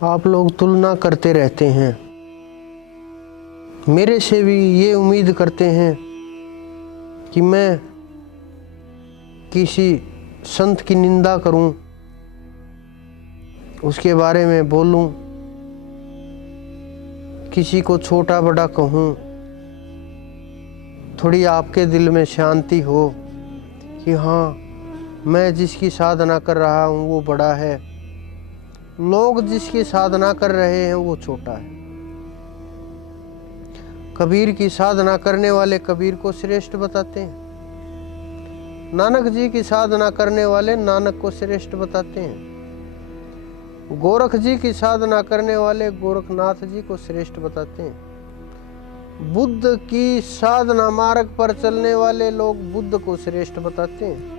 आप लोग तुलना करते रहते हैं, मेरे से भी ये उम्मीद करते हैं कि मैं किसी संत की निंदा करूं, उसके बारे में बोलूं, किसी को छोटा बड़ा कहूं, थोड़ी आपके दिल में शांति हो कि हाँ, मैं जिसकी साधना कर रहा हूं वो बड़ा है, लोग जिसकी साधना कर रहे हैं वो छोटा है। कबीर की साधना करने वाले कबीर को श्रेष्ठ बताते हैं, नानक जी की साधना करने वाले नानक को श्रेष्ठ बताते हैं, गोरख जी की साधना करने वाले गोरखनाथ जी को श्रेष्ठ बताते हैं, बुद्ध की साधना मार्ग पर चलने वाले लोग बुद्ध को श्रेष्ठ बताते हैं,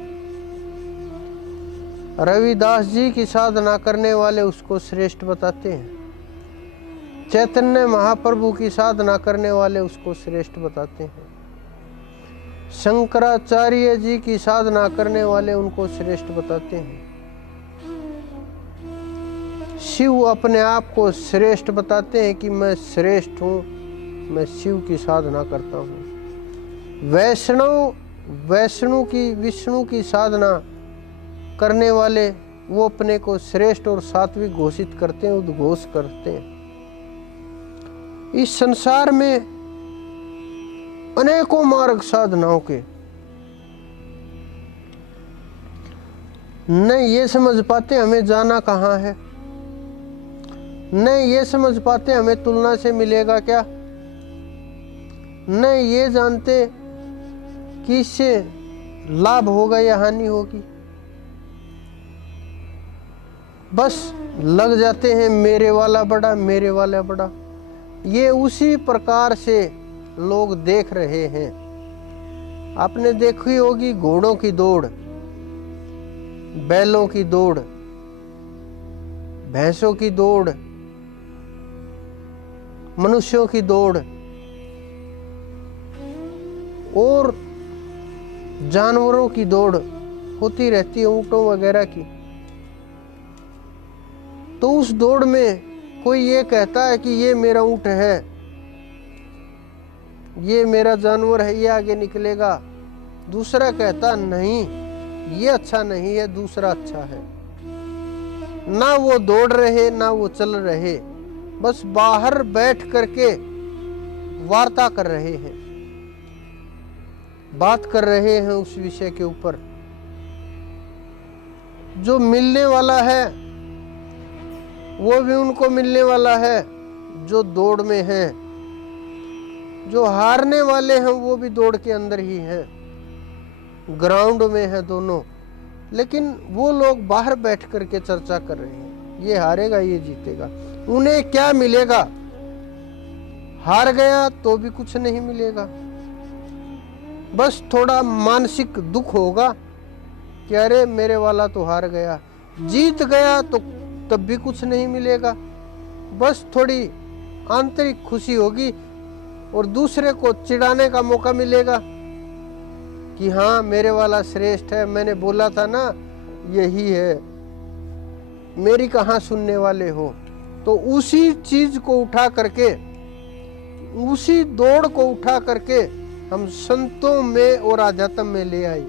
रविदास जी की साधना करने वाले उसको श्रेष्ठ बताते हैं, चैतन्य महाप्रभु की साधना करने वाले उसको श्रेष्ठ बताते हैं, शंकराचार्य जी की साधना करने वाले उनको श्रेष्ठ बताते हैं, शिव अपने आप को श्रेष्ठ बताते हैं कि मैं श्रेष्ठ हूँ, मैं शिव की साधना करता हूँ। विष्णु की साधना करने वाले वो अपने को श्रेष्ठ और सात्विक घोषित करते हैं, उद्घोष करते हैं। इस संसार में अनेकों मार्ग साधनाओं के न ये समझ पाते हमें जाना कहाँ है, न ये समझ पाते हमें तुलना से मिलेगा क्या, न ये जानते कि इससे लाभ होगा या हानि होगी। बस लग जाते हैं मेरे वाला बड़ा, मेरे वाला बड़ा। ये उसी प्रकार से लोग देख रहे हैं। आपने देखी होगी घोड़ों की दौड़, बैलों की दौड़, भैंसों की दौड़, मनुष्यों की दौड़ और जानवरों की दौड़ होती रहती है, ऊंटों वगैरह की। तो उस दौड़ में कोई ये कहता है कि ये मेरा ऊंट है, ये मेरा जानवर है, ये आगे निकलेगा। दूसरा कहता नहीं, ये अच्छा नहीं है, दूसरा अच्छा है। ना वो दौड़ रहे ना वो चल रहे, बस बाहर बैठ करके वार्ता कर रहे हैं, बात कर रहे हैं उस विषय के ऊपर। जो मिलने वाला है वो भी उनको मिलने वाला है जो दौड़ में है, जो हारने वाले हैं वो भी दौड़ के अंदर ही हैं, ग्राउंड में है दोनों। लेकिन वो लोग बाहर बैठ करके चर्चा कर रहे हैं, ये हारेगा ये जीतेगा। उन्हें क्या मिलेगा? हार गया तो भी कुछ नहीं मिलेगा, बस थोड़ा मानसिक दुख होगा कि अरे मेरे वाला तो हार गया। जीत गया तो तब भी कुछ नहीं मिलेगा, बस थोड़ी आंतरिक खुशी होगी और दूसरे को चिढ़ाने का मौका मिलेगा कि हाँ मेरे वाला श्रेष्ठ है, मैंने बोला था ना यही है, मेरी कहाँ सुनने वाले हो। तो उसी चीज को उठा करके, उसी दौड़ को उठा करके हम संतों में और आध्यात्म में ले आए।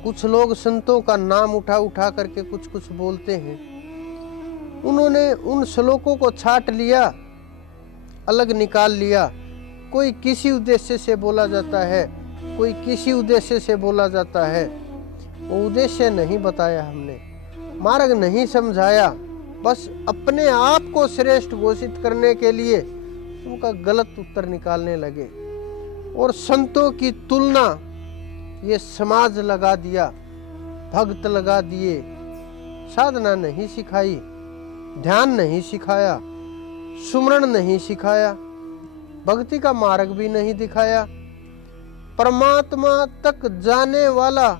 कुछ लोग संतों का नाम उठा उठा करके कुछ कुछ बोलते हैं। उन्होंने उन श्लोकों को छाट लिया, अलग निकाल लिया। कोई किसी उद्देश्य से बोला जाता है, कोई किसी उद्देश्य से बोला जाता है। वो उद्देश्य नहीं बताया हमने, मार्ग नहीं समझाया, बस अपने आप को श्रेष्ठ घोषित करने के लिए उनका गलत उत्तर निकालने लगे और संतों की तुलना ये समाज लगा दिया, भक्त लगा दिए। साधना नहीं सिखाई, ध्यान नहीं सिखाया, सुमरण नहीं सिखाया, भक्ति का मार्ग भी नहीं दिखाया, परमात्मा तक जाने वाला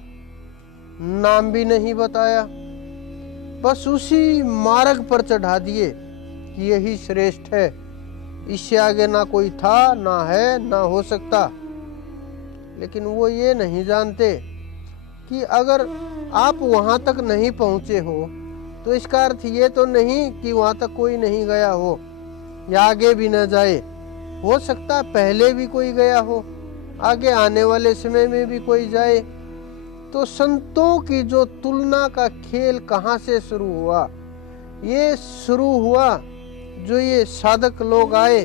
नाम भी नहीं बताया। बस उसी मार्ग पर चढ़ा दिए कि यही श्रेष्ठ है, इससे आगे ना कोई था, ना है, ना हो सकता। लेकिन वो ये नहीं जानते कि अगर आप वहां तक नहीं पहुंचे हो तो इसका अर्थ ये तो नहीं कि वहां तक कोई नहीं गया हो या आगे भी न जाए। हो सकता है पहले भी कोई गया हो, आगे आने वाले समय में भी कोई जाए। तो संतों की जो तुलना का खेल कहाँ से शुरू हुआ? ये शुरू हुआ जो ये साधक लोग आए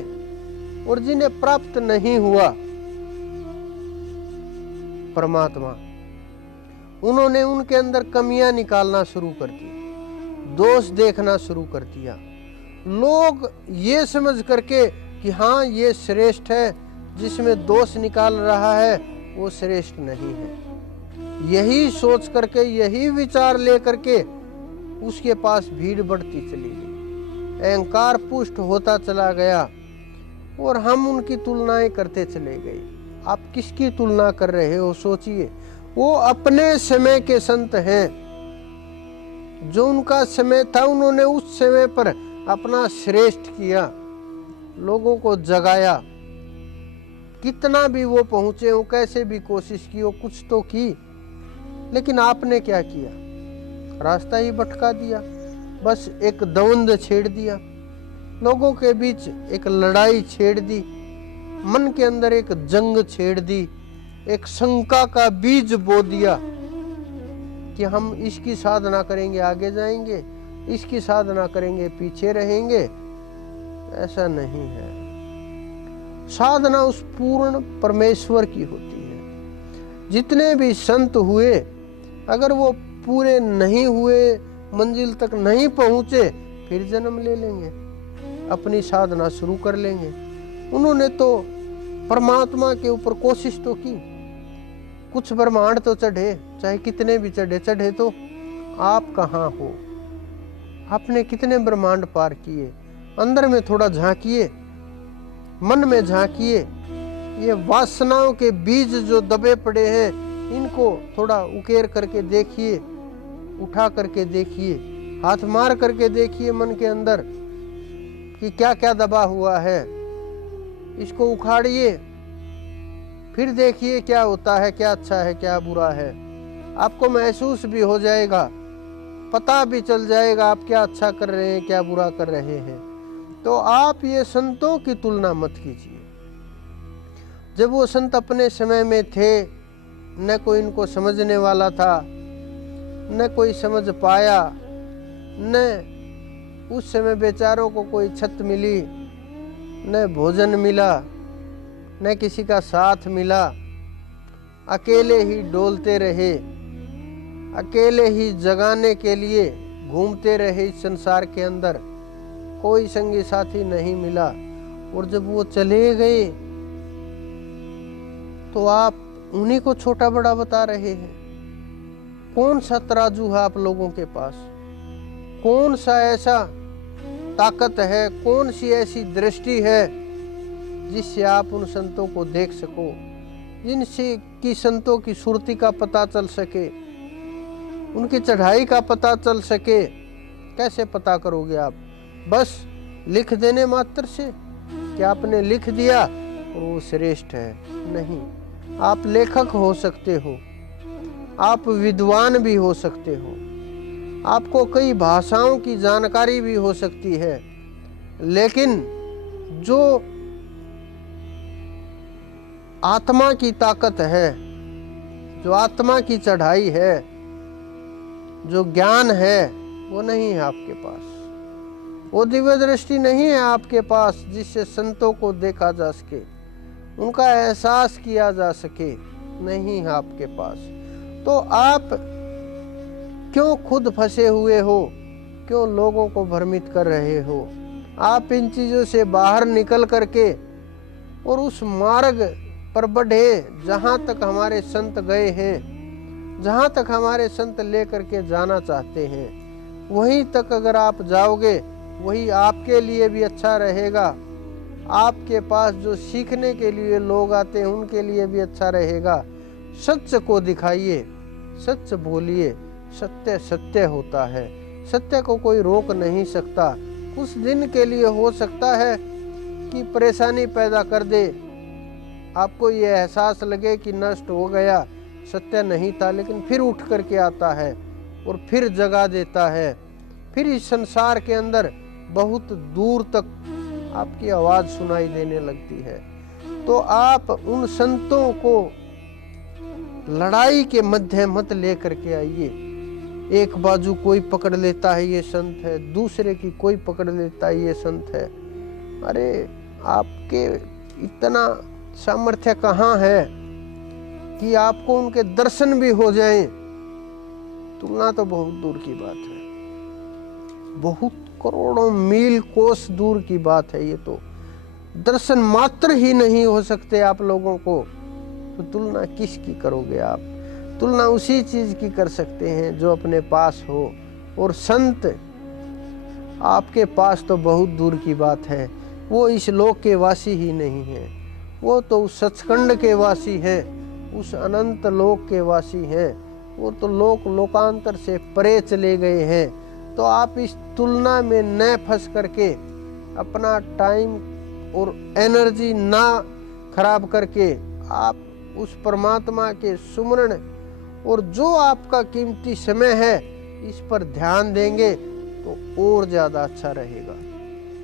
और जिन्हें प्राप्त नहीं हुआ परमात्मा, उन्होंने उनके अंदर कमियां निकालना शुरू कर दी, दोष देखना शुरू कर दिया। लोग ये समझ करके कि हाँ ये श्रेष्ठ है, जिसमें दोष निकाल रहा है वो श्रेष्ठ नहीं है, यही सोच करके, यही विचार लेकर के उसके पास भीड़ बढ़ती चली गई, अहंकार पुष्ट होता चला गया और हम उनकी तुलनाएं करते चले गए। आप किसकी तुलना कर रहे हो? सोचिए। वो अपने समय के संत हैं, जो उनका समय था उन्होंने उस समय पर अपना श्रेष्ठ किया, लोगों को जगाया। कितना भी वो पहुंचे हो, कैसे भी कोशिश की हो, कुछ तो की, लेकिन आपने क्या किया? रास्ता ही भटका दिया, बस एक द्वंद्व छेड़ दिया, लोगों के बीच एक लड़ाई छेड़ दी, मन के अंदर एक जंग छेड़ दी, एक शंका का बीज बो दिया कि हम इसकी साधना करेंगे आगे जाएंगे, इसकी साधना करेंगे पीछे रहेंगे। ऐसा नहीं है। साधना उस पूर्ण परमेश्वर की होती है। जितने भी संत हुए, अगर वो पूरे नहीं हुए, मंजिल तक नहीं पहुंचे, फिर जन्म ले लेंगे, अपनी साधना शुरू कर लेंगे। उन्होंने तो परमात्मा के ऊपर कोशिश तो की, कुछ ब्रह्मांड तो चढ़े, चाहे कितने भी चढ़े तो आप कहाँ हो? आपने कितने ब्रह्मांड पार किए? अंदर में थोड़ा झांकिए, मन में झांकिए। ये वासनाओं के बीज जो दबे पड़े हैं, इनको थोड़ा उकेर करके देखिए, उठा करके देखिए, हाथ मार करके देखिए मन के अंदर कि क्या क्या दबा हुआ है। इसको उखाड़िए, फिर देखिए क्या होता है, क्या अच्छा है, क्या बुरा है। आपको महसूस भी हो जाएगा, पता भी चल जाएगा आप क्या अच्छा कर रहे हैं, क्या बुरा कर रहे हैं। तो आप ये संतों की तुलना मत कीजिए। जब वो संत अपने समय में थे, न कोई इनको समझने वाला था, न कोई समझ पाया, न उस समय बेचारों को कोई छत मिली, न भोजन मिला, न किसी का साथ मिला। अकेले ही डोलते रहे, अकेले ही जगाने के लिए घूमते रहे इस संसार के अंदर, कोई संगी साथी नहीं मिला। और जब वो चले गए तो आप उन्हीं को छोटा बड़ा बता रहे हैं। कौन सा तराजू है आप लोगों के पास? कौन सा ऐसा ताकत है, कौन सी ऐसी दृष्टि है जिससे आप उन संतों को देख सको, जिनसे कि संतों की सुरती का पता चल सके, उनकी चढ़ाई का पता चल सके? कैसे पता करोगे आप? बस लिख देने मात्र से कि आपने लिख दिया और वो श्रेष्ठ है? नहीं। आप लेखक हो सकते हो, आप विद्वान भी हो सकते हो, आपको कई भाषाओं की जानकारी भी हो सकती है, लेकिन जो आत्मा की ताकत है, जो आत्मा की चढ़ाई है, जो ज्ञान है, वो नहीं है आपके पास। वो दिव्य दृष्टि नहीं है आपके पास जिससे संतों को देखा जा सके, उनका एहसास किया जा सके, नहीं है आपके पास। तो आप क्यों खुद फंसे हुए हो? क्यों लोगों को भ्रमित कर रहे हो? आप इन चीजों से बाहर निकल करके और उस मार्ग पर बढ़े जहां तक हमारे संत गए हैं, जहां तक हमारे संत लेकर के जाना चाहते हैं, वहीं तक अगर आप जाओगे, वही आपके लिए भी अच्छा रहेगा। आपके पास जो सीखने के लिए लोग आते हैं उनके लिए भी अच्छा रहेगा। सत्य को दिखाइए, सत्य बोलिए, सत्य सत्य होता है, सत्य को कोई रोक नहीं सकता। कुछ दिन के लिए हो सकता है कि परेशानी पैदा कर दे, आपको ये एहसास लगे कि नष्ट हो गया, सत्य नहीं था, लेकिन फिर उठ करके आता है और फिर जगा देता है, फिर इस संसार के अंदर बहुत दूर तक आपकी आवाज सुनाई देने लगती है। तो आप उन संतों को लड़ाई के मध्य मत लेकर के आइए। एक बाजू कोई पकड़ लेता है ये संत है, दूसरे की कोई पकड़ लेता है ये संत है। अरे आपके इतना सामर्थ्य कहाँ है कि आपको उनके दर्शन भी हो जाएं? तुलना तो बहुत दूर की बात है, बहुत करोड़ों मील कोस दूर की बात है। ये तो दर्शन मात्र ही नहीं हो सकते आप लोगों को, तो तुलना किसकी करोगे आप? तुलना उसी चीज की कर सकते हैं जो अपने पास हो। और संत आपके पास तो बहुत दूर की बात है, वो इस लोक के वासी ही नहीं है, वो तो उस सचखंड के वासी हैं, उस अनंत लोक के वासी हैं। वो तो लोकांतर से परे चले गए हैं। तो आप इस तुलना में न फंस करके अपना टाइम और एनर्जी ना खराब करके आप उस परमात्मा के सुमरण और जो आपका कीमती समय है इस पर ध्यान देंगे तो और ज्यादा अच्छा रहेगा।